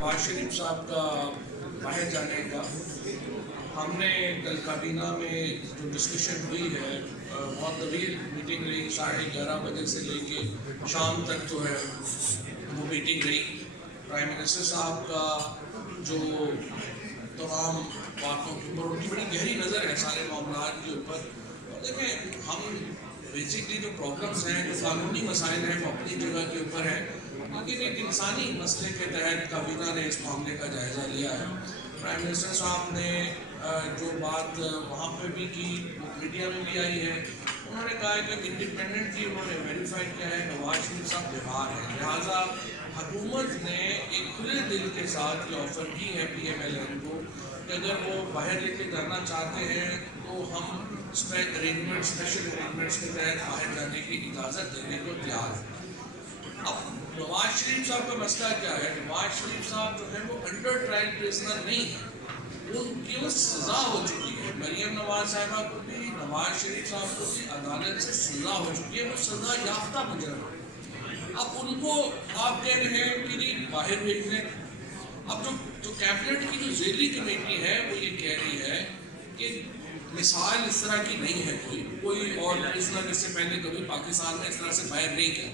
نواز شریف صاحب کا باہر جانے کا ہم نے کل کابینہ میں جو ڈسکشن ہوئی ہے بہت طویل میٹنگ رہی 11:30 بجے سے لے کے شام تک جو ہے وہ میٹنگ رہی. پرائم منسٹر صاحب کا جو تمام باتوں کے اوپر ان کی بڑی گہری نظر ہے سارے معاملات کے اوپر. اور دیکھیں ہم بیسکلی جو پرابلمس ہیں جو قانونی مسائل ہیں وہ اپنی جگہ کے اوپر ہیں، لیکن ایک انسانی مسئلے کے تحت کابینہ نے اس معاملے کا جائزہ لیا ہے. پرائم منسٹر صاحب نے جو بات وہاں پہ بھی کی میڈیا میں بھی آئی ہے، انہوں نے کہا ہے کہ انڈیپینڈنٹلی انہوں نے ویریفائی کیا ہے نواز شریف صاحب بیمار ہیں، لہٰذا حکومت نے ایک کھلے دل کے ساتھ یہ آفر کی ہے پی ایم ایل این کو کہ اگر وہ باہر لے کے کرنا چاہتے ہیں تو ہم اسپیشل ارینجمنٹس کے تحت باہر جانے کی اجازت دینے کو تیار ہیں. اب نواز شریف صاحب کا مسئلہ کیا ہے؟ نواز شریف صاحب جو ہے وہ انڈر ٹرائل پریزنر نہیں ہے، ان کی وہ سزا ہو چکی ہے. مریم نواز صاحبہ کو بھی نواز شریف صاحب کو بھی عدالت سے سزا ہو چکی ہے، وہ سزا یافتہ مجرم ہے. اب ان کو آپ کہہ رہے ہیں کہ نہیں باہر بھیج دیں. اب جو کیبنٹ کی جو ذیلی کمیٹی ہے وہ یہ کہہ رہی ہے کہ مثال اس طرح کی نہیں ہے کوئی اور پریزنر اس سے پہلے کبھی پاکستان میں اس طرح سے باہر نہیں گیا.